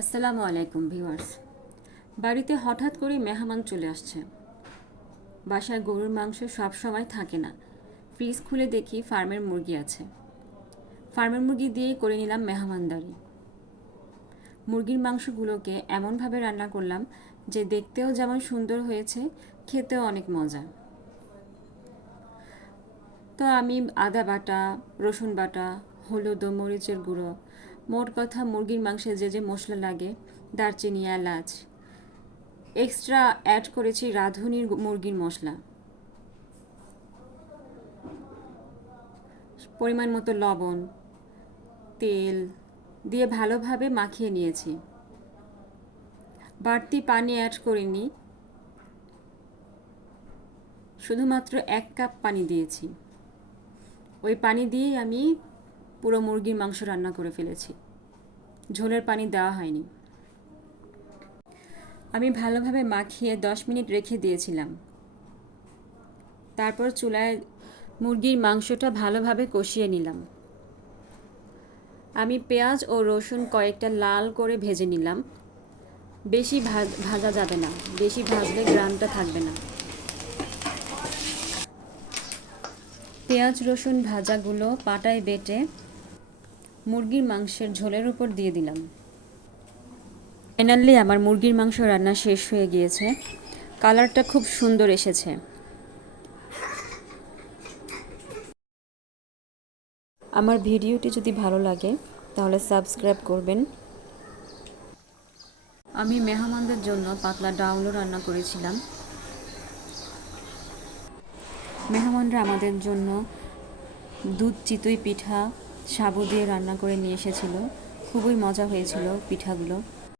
আসসালামু আলাইকুম ভিউয়ার্স। বাড়িতে হঠাৎ করে মেহমান চলে আসছে। বাসায় গরুর মাংস সব সময় থাকে না। ফ্রিজ খুলে দেখি ফার্মের মুরগি আছে। ফার্মের মুরগি দিয়েই করে নিলাম মেহমানদারি। মুরগির মাংসগুলোকে এমনভাবে রান্না করলাম যে দেখতেও যেমন সুন্দর হয়েছে, খেতেও অনেক মজা। তো আমি আদা বাটা, রসুন বাটা, হলুদ ও মরিচের গুঁড়ো, মোট কথা মুরগির মাংসে যে যে মশলা লাগে, দারচিনি, এলাচ, এক্সট্রা অ্যাড করেছি রাঁধুনির মুরগির মশলা, পরিমাণ মতো লবণ, তেল দিয়ে ভালোভাবে মাখিয়ে নিয়েছি। বাড়তি পানি অ্যাড করিনি, শুধুমাত্র 1 কাপ পানি দিয়েছি। ওই পানি দিয়েই আমি পুরো মুরগির মাংস রান্না করে ফেলেছি, ঝোলের পানি দেওয়া হয়নি। আমি ভালোভাবে মাখিয়ে 10 মিনিট রেখে দিয়েছিলাম। তারপর চুলায় মুরগির মাংসটা ভালোভাবে কষিয়ে নিলাম। আমি পেঁয়াজ ও রসুন কয়েকটা লাল করে ভেজে নিলাম। বেশি ভাজা যাবে না, বেশি ভাজলে গ্রানটা থাকবে না। পেঁয়াজ রসুন ভাজাগুলো পাটায় বেটে মুরগির মাংসের ঝোলের উপর দিয়ে দিলাম। ফাইনালি আমার মুরগির মাংস রান্না শেষ হয়ে গিয়েছে। কালারটা খুব সুন্দর এসেছে। আমার ভিডিওটি যদি ভালো লাগে তাহলে সাবস্ক্রাইব করবেন। আমি মেহমানদের জন্য পাতলা ডাউলও রান্না করেছিলাম। মেহমানরা আমাদের জন্য দুধ চিতই পিঠা সাবু দিয়ে রান্না করে নিয়ে এসেছিল। খুবই মজা হয়েছিল পিঠাগুলো।